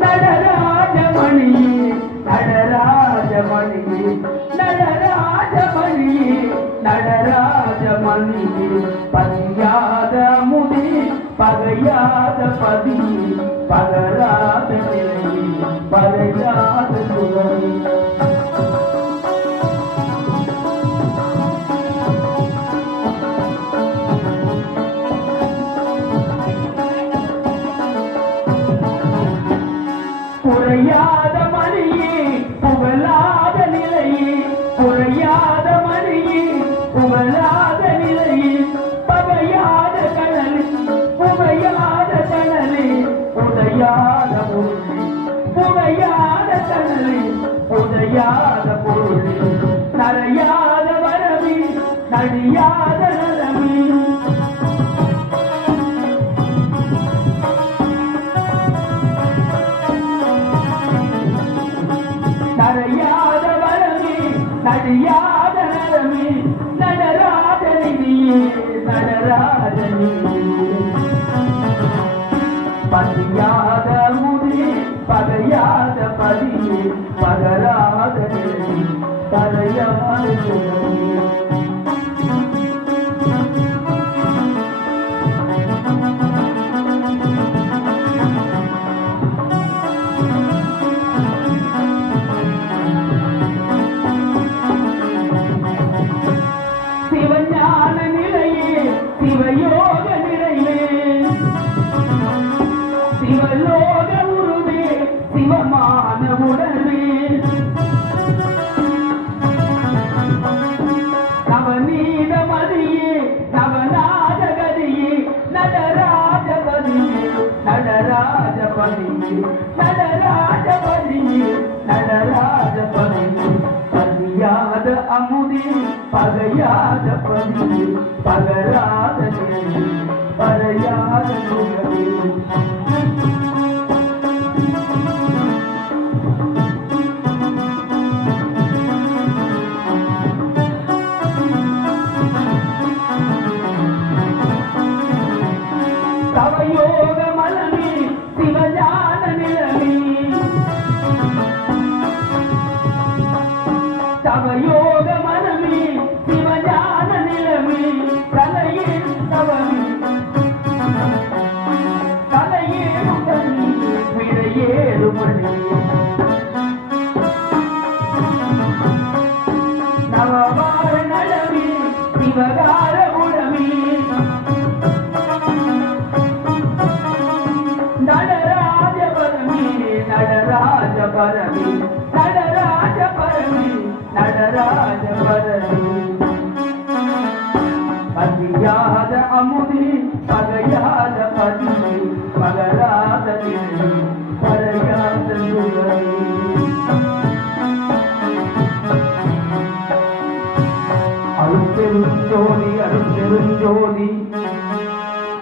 நடராஜமணியே நடராஜமணியே நடராஜமணியே நடராஜமணியே பதியாத முடி பகையாத பதி பகராத நிலையே பகையாத சுகமே குறையாத மணியே புகழாத நிலையே குறையாத மணியே புகழாத நிலையே பகையாத கடலே புகையாத கடலே உடையாத பொருளே புகையாத கடலே உடையாத பொருளே நரையாத வரவி நடியாத நலமே நரையாத வரமே நடியாத நலமே நடராஜனியே நடராஜனியே பதியாத முடி பகையாத பதியே பகராத நிலையே பகையாத சுகமே சிவஞான நிலையே சிவயோக நிலையே சிவலோக உருவே சிவமான உடவே நவநீத மதியே நவநாத கதியே நடராஜபதியே நடராஜபதியே நடராஜபதியே நடராஜபதியே பதியாத அமுதே பகையாத பதியே பகராத நிலையே பறையாத சுகமே தவயோக மலமே சிவஞான நிலமே தவயோக மனமே சிவஞான நிலமே தலையே தவமே தலையேறும் தண்ணி விடையேறும் மணியே நவவார நலமே சிவகார குணமே நடராஜ பரமே நடராஜ பரமே நடராஜ பரமே நடராஜ பரமே பதியாத அமுதே பகையாத பதியே பகராத நிலையே பறையாத சுகமே அருட்பெருஞ்சோதி அருட்பெருஞ்சோதி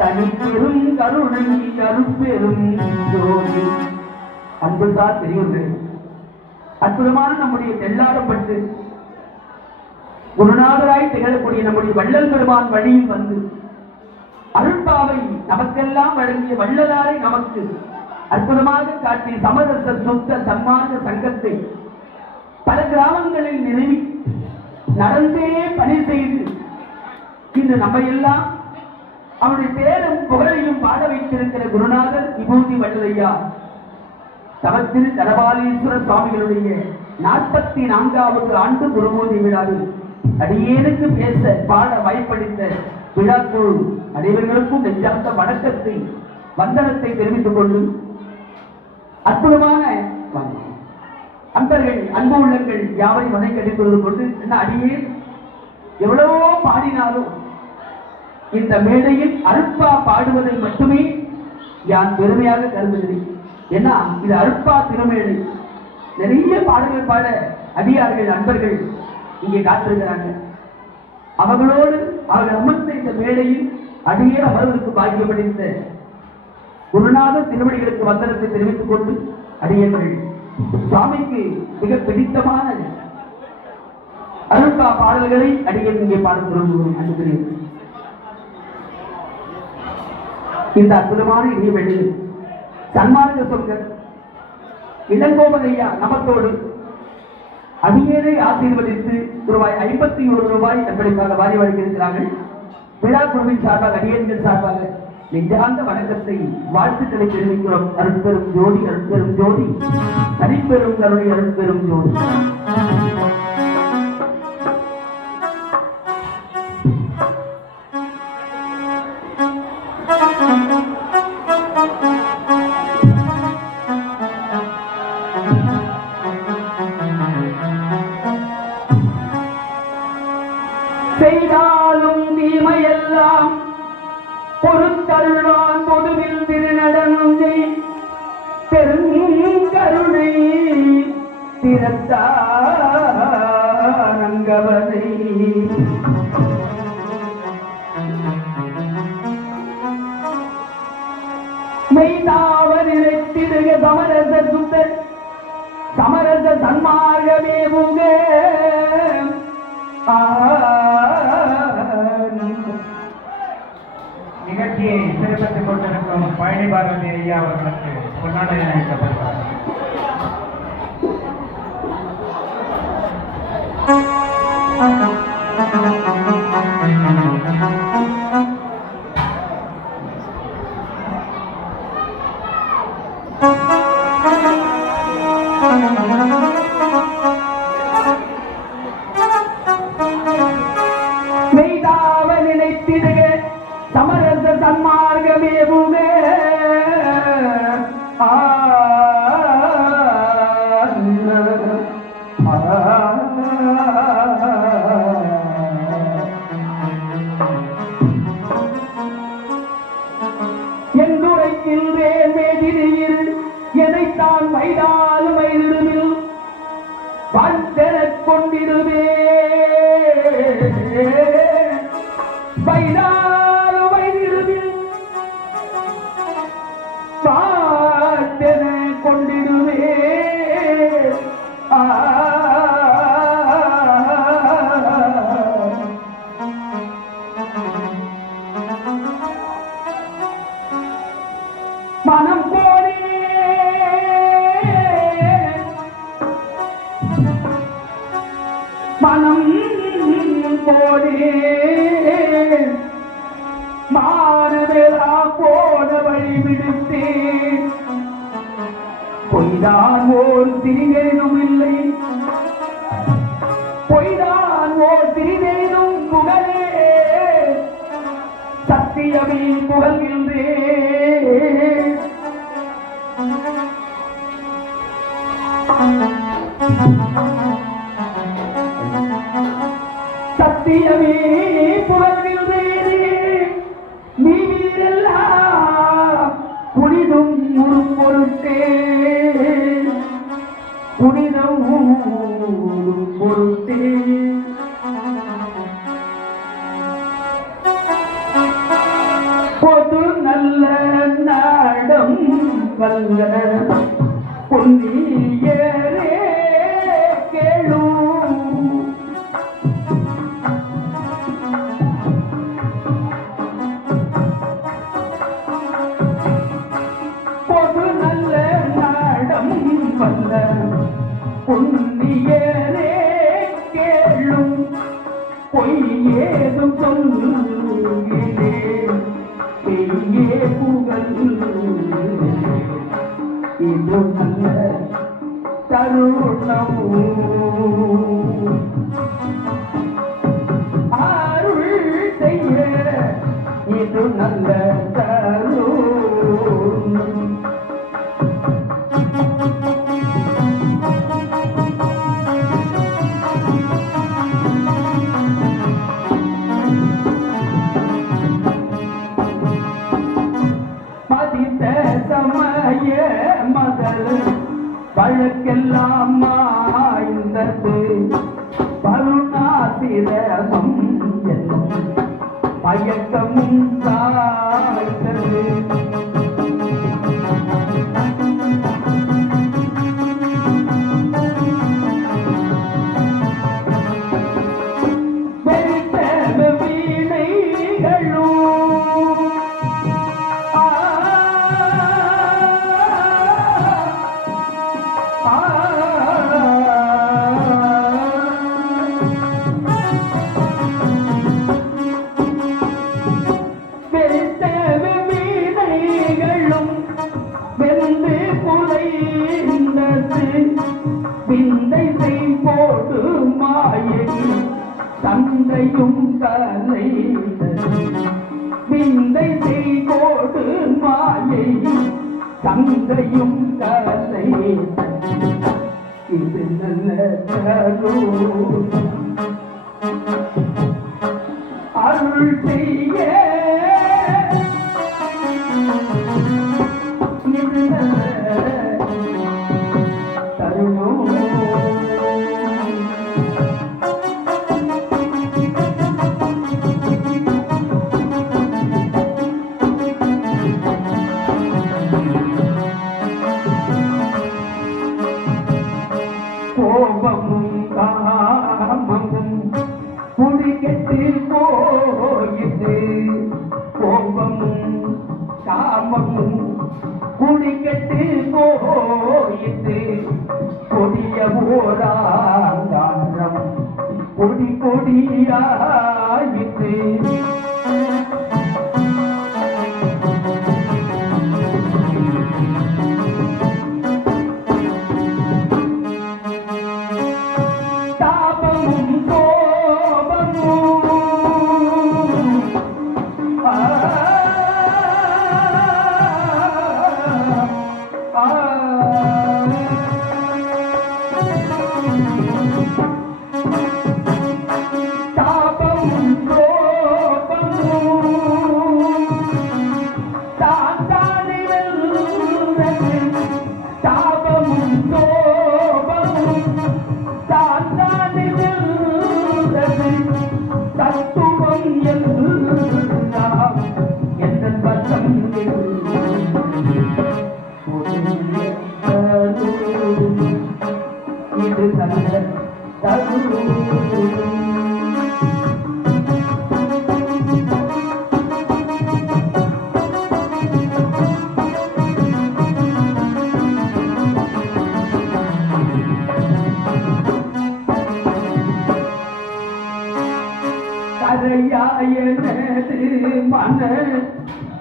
தனிப்பெரும் கருணை அருட்பெரும் ஜோதி அன்புதான் பெரியவர்களே அற்புதமான நம்முடைய தெல்லாரப்பட்டு குருநாதராய் திகழக்கூடிய நம்முடைய வள்ளல் பெருமான் வழியில் வந்து அருட்பாவை நமக்கெல்லாம் வழங்கிய வள்ளலாரை நமக்கு அற்புதமாக காட்டிய சமரச சுத்த சன்மார்க்க சங்கத்தை பல கிராமங்களில் நிறுவி நடந்தே பணி செய்து இன்று நம்ம எல்லாம் அவருடைய பேரும் புகழையும் பாட வைத்திருக்கிற குருநாதர் விபூதி வள்ளலையா தவத்திரு தடபாலீஸ்வர சுவாமிகளுடைய 44வது ஆண்டு குருபூதி விழாவில் அடியேனுக்கு பேச பாட வாய்ப்பளித்த விழாக்குழு அனைவர்களுக்கும் நெஞ்சார்ந்த வணக்கத்தை வந்தனத்தை தெரிவித்துக் கொண்டு அற்புதமான அன்பர்கள் அன்பு உள்ளங்கள் யாவரையும் வணங்கி கொண்டு என்ன அடியே எவ்வளவோ பாடினாலும் இந்த மேடையில் அருட்பா பாடுவதை மட்டுமே யான் பெருமையாக கருதுகிறேன். ஏன்னா இது அருட்பா திருமேடை. நிறைய பாடல்கள் பாட அடியார்கள் அன்பர்கள் இங்கே காத்திருக்கிறாங்க. அவர்களோடு அவர்கள் அமர்ந்த இந்த மேடையில் அடியே அவர்களுக்கு பாக்கியமடைந்த குருநாத திருவடிகளுக்கு வந்தனத்தை தெரிவித்துக் கொண்டு அடியர்கள் சுவாமிக்கு மிக பிடித்தமான அருட்பா பாடல்களை அடியன் இங்கே பாட தொடங்குவோம். அன்புகிறேன். இந்த அற்புதமான இனிய வெளியில் சன்மார்க்க சொற்கள் இளங்கோவனையா நமத்தோடு அடியேனை ஆசீர்வதித்து ரூபாய் 51 என்பதற்காக வாரி வழங்கியிருக்கிறார்கள். விழா குழுவின் சார்பாக அடியேன்கள் சார்பாக நெஞ்சார்ந்த வணக்கத்தை வாழ்த்துக்களை தெரிவிக்கிறோம். அருட்பெரும் ஜோதி, அருட்பெரும் ஜோதி, தனிப்பெரும் கருணை, அருட்பெரும் ஜோதி. செய்தாலும் தீமையெல்லாம் பொறுத்தருளான் பொதுவில் திருநடனே பெருங்கருணை திறத்தானங்கவனை மெய்தாவ நிலைத்திடுக சமரச சுத்த சமரச சன்மார்கமே புக நிகழ்ச்சியை சிறப்பித்துக் கொண்டிருக்கும் பழனி பாரதி ஐயா அவர்களுக்கு பொன்னாடை அளிக்கப்படுகிறார். சமரச சன்மார்கமே புக என்றுரைக்கின்றேன் மேதிரியில் எதைத்தான் வைதாலும் வைதிடுமில் வாழ்த்தெனக் கொண்டிடுவே வைதாலும் வைதிடுமில் வாழ்த்தெனக் கொண்டிடுவே மனம் கோடி மனம் கோடி மாறுதலா போன வழி விடுத்தேன் பொய்தான் ஓர் திரிவேனும் இல்லை பொய்தான் ஓர் திரிவேனும் புகழே சத்தியமே புகழ்கின்றேன் சத்தியமே புகழ்கின்றேன் நீ வீரெல்லாம் புனிதும் பொருட்டே புனிதம் பொருட்டே பொது நல்ல நாடம் வல்ல பொன்னியரே கேளு பொது நல்ல நாடம் வல்ல பொன்னியரே கேளும் பொய்யேதும் சொல்லுகிறே பெய்யே புகழ் இது நல்ல தருணம் அருள் செய்ய இது நல்ல தருணம் சமய மகள் வழக்கெல்லாம் மாய்ந்தது பருணாசிரமம் என்னும் மயக்கமும் சாய்ந்தது வீணைகளும் சந்தையும் கலை விந்தை செய்கோடு மாயை சந்தையும் கலை இது நல்ல அருள் செய்ய இது நல்ல தருணம். கோபமும் காமமும் குடிக்கெட்டு போயிட்டு கோபமும் காமமும் குடிக்கெட்டு போயிட்டு கொடிய ஓராங்காரம் கொடி கொடியாயிட்டு இது நல்ல தருணம். கரையாயனது மன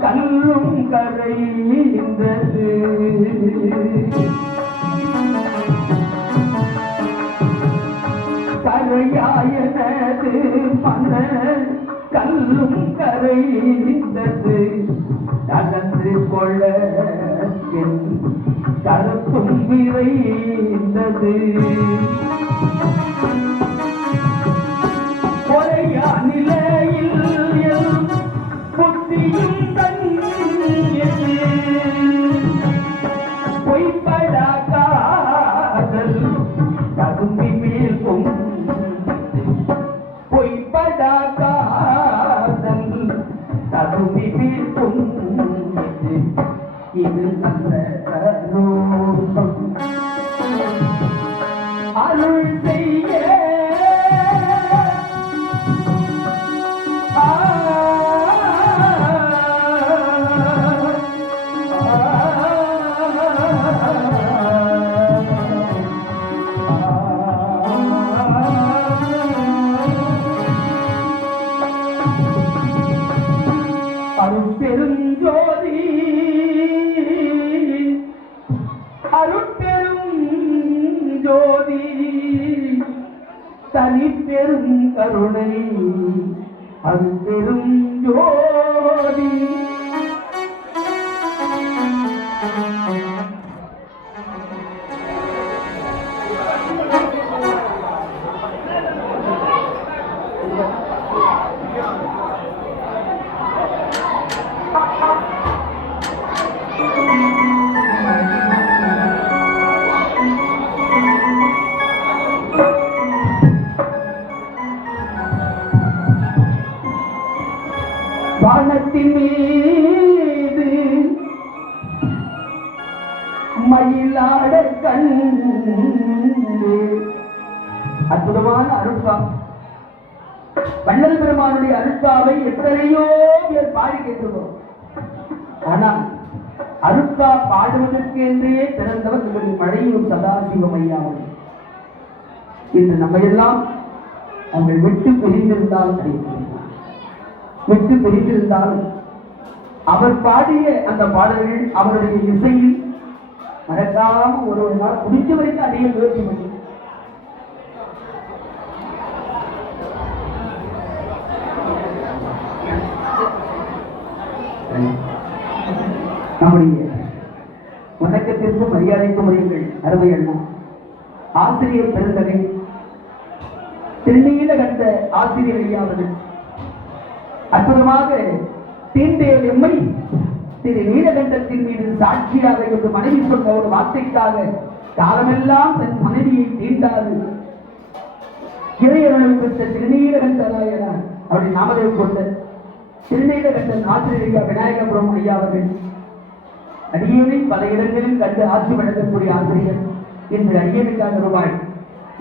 கல்லும் கரைந்தது கரையாயனது மன கல்லும் கரைந்தது கலந்து கொள்ள என் கருத்தும் விரைந்தது ஒரையா நிலையில் புத்தியும் தங்கியது பொய்படா காதல் தகும்பி மேல் பொய்படா காதல் தகும்பி மேல் இது நல்ல ரூபம் அருள் செய்ய அருட்பெருஞ்சோதி அருட்பெருஞ்சோதி தனிப்பெரும் கருணை அருட்பெருஞ்சோதி வானத்தின் மீது மயிலாட கண்டு அற்புதமான அருட்பா வள்ளல் பெருமானுடைய அருட்பாவை எத்தனையோ பேர் பாடி கேட்டிருக்கிறோம். ஆனால் அருட்பா பாடுவதற்கு என்றே பிறந்தவர் நம்முடைய மழையூர் சதாசிவம் ஐயா. இன்று நம்ம எல்லாம் அவங்கள் விட்டு பிரிந்திருந்தால் விட்டு பிரிந்திருந்தாலும் அவர் பாடிய அந்த பாடல்கள் அவருடைய இசையில் மறக்காம ஒரு நாள் முடிஞ்ச வரைக்கும் அதிக முயற்சி பண்ணி நம்முடைய வணக்கத்திற்கும் மரியாதைக்கும் உரியங்கள் அருமை அண்ணா ஆசிரியர் பெருந்தகை திருநீலகண்ட ஆசிரியர் ஐயா அவர்கள் அற்புதமாக தீண்டேல் எம்மை திரு நீலகண்டத்தின் மீது சாட்சியாக இருந்து மனைவி சொன்ன ஒரு வார்த்தைக்காக காலமெல்லாம் தன் மனைவியை தீண்டாது இறையருள் பெற்ற திருநீலகண்டராயனார் அவருடைய நாமதேவ் கொண்ட திருநீலகண்டன் ஆசிரியர் ஐயா விநாயகபுரம் ஐயா அவர்கள் அடியேனை பல இடங்களில் கண்டு ஆட்சி வழங்கக்கூடிய ஆசிரியர் இன்று அடியேனுக்காக ரூபாய்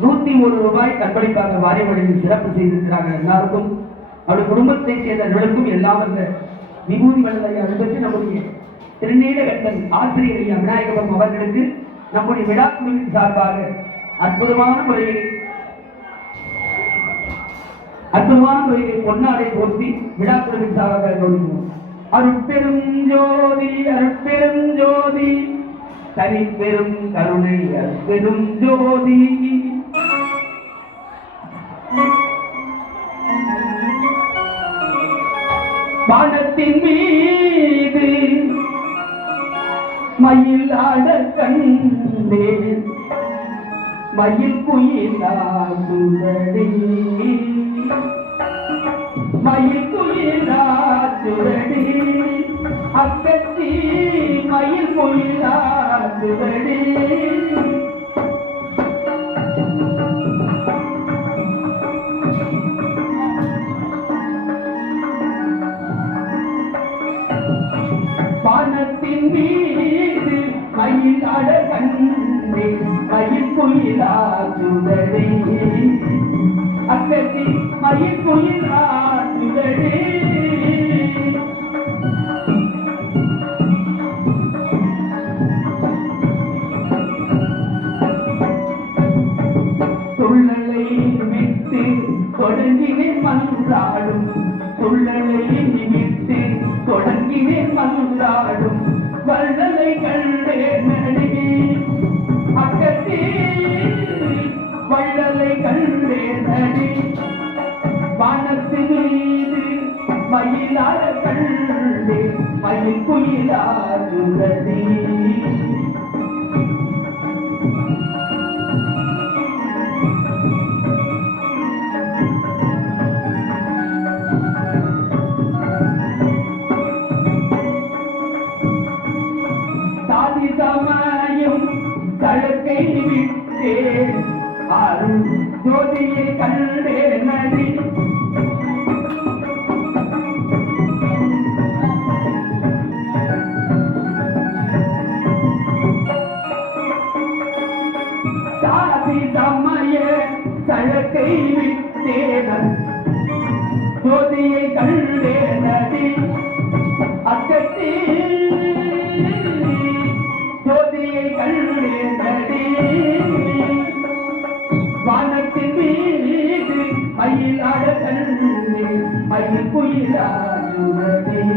101 கண்பளிக்காக வாரிய வழியில் சிறப்பு செய்திருக்கிறார்கள். எல்லாருக்கும் அவருடைய குடும்பத்தை சேர்ந்தவர்களுக்கும் எல்லாம் அந்த விபூதி வல்லதையை அனுபவித்து நம்முடைய திருநீலகண்டன் ஆசிரியர் ஐயா விநாயகபுரம் அவர்களுக்கு நம்முடைய விழா குழுவின் சார்பாக அற்புதமான முறையில் பொன்னாடை போர்த்தி விழா குழுவின் சார்பாக கௌரவிக்கிறோம். அருட்பெரும் ஜோதி அருட்பெரும் ஜோதி தனிப்பெரும் கருணை அருட்பெரும் ஜோதி வானத்தின் மீது மயில் ஆட கண்டேன் மயில் குயிலாசுரடி மயில் குயிலாசுரடி அக்கத்தி மயில் குயிலாசுரடி வானத்தின் மீது மயில் ஆட கண்டேன் மயில் குயிலாசுரடி அக்கத்தி மயில் குயிலாசுரடி துள்ளலை விட்டு தொடங்கினேன் மன்றாடும் துள்ளலை விட்டு தொடங்கினேன் மன்றாடும் வள்ளலை கண்டே நடி அக்கத்தே வள்ளலை கண்டே நடி வானத்து மீது மயிலாட கண்டே மயில் குயிலாசுரடி சமயம் தழக்கை விட்டே அருள் ஜோதியை கண்டே நடி சாதி சமய தழக்கை விட்டே ஜோதியை கண்டே நடி அக்கத்தே ஜோதியை கண்டே நடி வானத்தின் மீது மயில் ஆட கண்டே மயில் குயிலாசுரடி